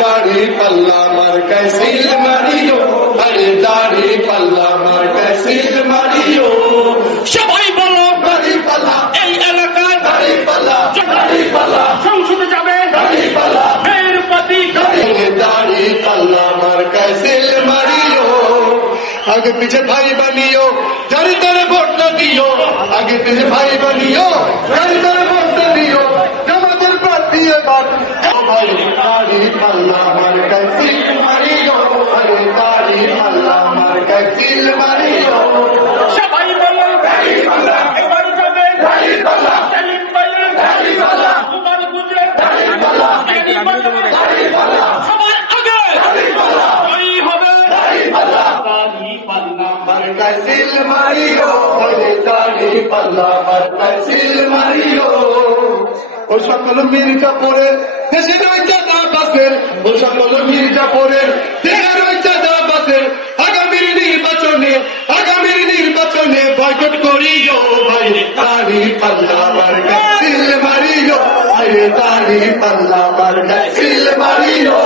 দাড়ি পাল্লা মার্কায় সিল মারিও, আরে দাড়ি পাল্লা মার্কায় সিল মারিও। সবাই বলো দাড়ি পাল্লা, এই এলাকায় দাড়ি পাল্লা, দাড়ি পাল্লা, সংসদে যাবে দাড়ি পাল্লা, এর প্রতি দাড়ি পাল্লা মার্কায় সিল মারিও। আগে পিছে ভাই বানিও, দাড়ি তারে ভোট না দিও, আগে পিছে ভাই বানিও, দাড়ি তারে ভোট না দিও, আমাদের প্রার্থী এবার ভাই দাড়ি পাল্লা মার্কায় সিল মারিও, আরে দাড়ি পাল্লা মার্কায় সিল মারিও। সবাই বলো দাড়ি পাল্লা, এবার যাবে দাড়ি পাল্লা, সেলিম ভাইয়ের দাড়ি পাল্লা, তোমার বুঝে দাড়ি পাল্লা, সেলিম ভাইয়ের দাড়ি পাল্লা, সবার আগে দাড়ি পাল্লা, জয়ী হবে দাড়ি পাল্লা দাড়ি পাল্লা মার্কায় সিল মারিও, আরে দাড়ি পাল্লা মার্কায় সিল মারিও। ও সকল মির্জাপুরের দেশে রয়েছে দাবাসের, ও সকল মির্জাপুরের দেশে রয়েছে দাবাসের, আগামীর নির্বাচনে বয়কট করিও ভাই, দাড়ি পাল্লা মার্কায় সিল মারিও, আরে দাড়ি পাল্লা মার্কায় সিল মারিও।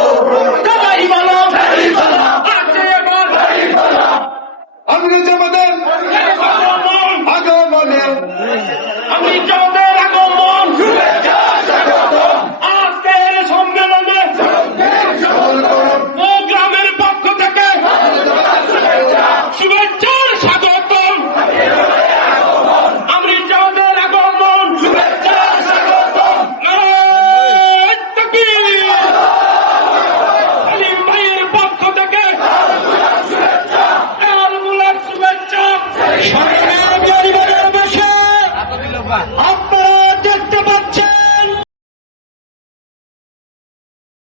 সবাই বলো দাড়ি পাল্লা, আছে এবার দাড়ি পাল্লা, আমরা জমাদের আগমনে আমি জবাব